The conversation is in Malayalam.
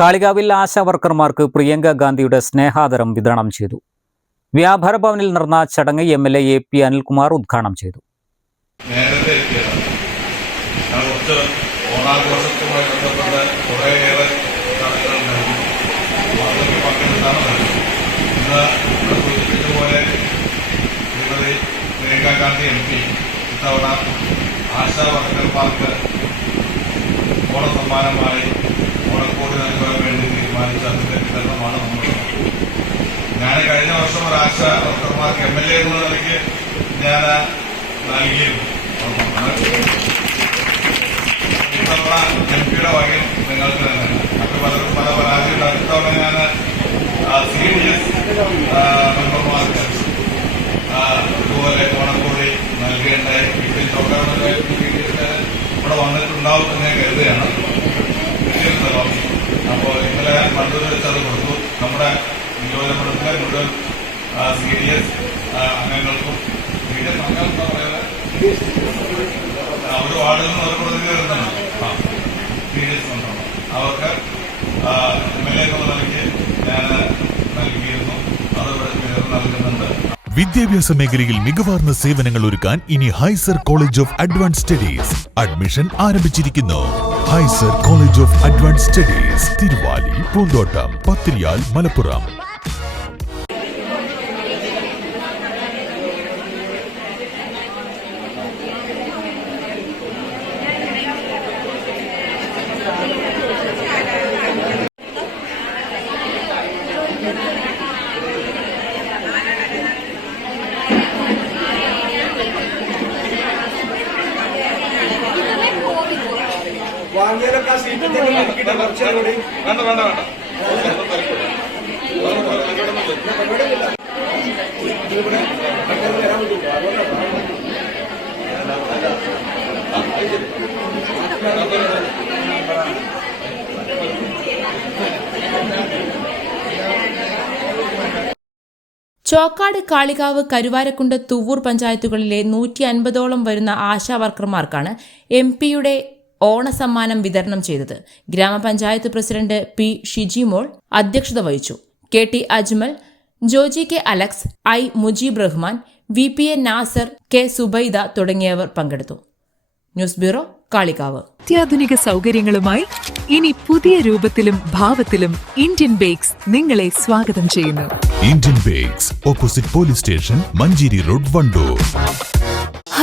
കാളികാവിൽ ആശാ വർക്കർമാർക്ക് പ്രിയങ്ക ഗാന്ധിയുടെ സ്നേഹാദരം വിതരണം ചെയ്തു. വ്യാപാര ഭവനിൽ നടന്ന ചടങ്ങ് M L A P Anilkumar ഉദ്ഘാടനം ചെയ്തു. ഇത്തവണ ആശാ വർക്കർമാർക്ക് ഓണസമ്മാനമായി ആശാ ഡോക്ടർമാർക്ക് എം എൽ എ എന്ന നിലയ്ക്ക് ഞാൻ നൽകിയിരുന്നു ഇത്തവണ എം പിയുടെ വകയിൽ നിങ്ങൾക്ക് തന്നെ മറ്റു പലരും പല പരാതികളുണ്ട് അടുത്തവണ ഞാൻ സി മെമ്പർമാർക്ക് ഇതുപോലെ ഓണക്കോടി നൽകേണ്ടായി വീട്ടിൽ ഡോക്ടർമാരുടെ ഇവിടെ വന്നിട്ടുണ്ടാവും എന്ന് ഞാൻ കരുതുകയാണ്. സി ഡി എസ് അംഗങ്ങൾക്കും. സി ഡി എസ് അംഗം എന്താ പറയുന്നത്? അവർ വാർഡിൽ നിന്ന് ഒരു പ്രതിനിധി വരുന്നുണ്ട്. ആ സി ഡി അവർക്ക് എം എൽ എ എന്നുള്ള നിലയ്ക്ക് ഞാൻ നൽകിയിരുന്നു. അത് ഇവിടെ വിതരണം നൽകുന്നുണ്ട്. വിദ്യാഭ്യാസ മേഖലയിൽ മികവാർന്ന സേവനങ്ങൾ ഒരുക്കാൻ ഇനി ഹൈസർ college of advance studies admission ആരംഭിച്ചിരിക്കുന്നു. ഹൈസർ college of advance studies Thiruvali Poonthottam Pathiriyal Malappuram. Chokkad Kalikavu Karuvarakundu Thuvvur പഞ്ചായത്തുകളിലെ നൂറ്റി അൻപതോളം വരുന്ന ആശാ വർക്കർമാർക്കാണ് എം പിയുടെ ഓണസമ്മാനം വിതരണം ചെയ്തത് ഗ്രാമപഞ്ചായത്ത് പ്രസിഡന്റ് പി ഷിജിമോൾ അധ്യക്ഷത വഹിച്ചു. K T Ajmal Joji K Alex I Mujeeb Rahman V P A Nasar K Subaida തുടങ്ങിയവർ പങ്കെടുത്തു. News bureau Kalikavu. അത്യാധുനിക സൗകര്യങ്ങളുമായി ഇനി പുതിയ രൂപത്തിലും ഭാവത്തിലും ഇന്ത്യൻ ബേക്സ് നിങ്ങളെ സ്വാഗതം ചെയ്യുന്നു. Indian bakes opposite police station Manjeri road Wandoor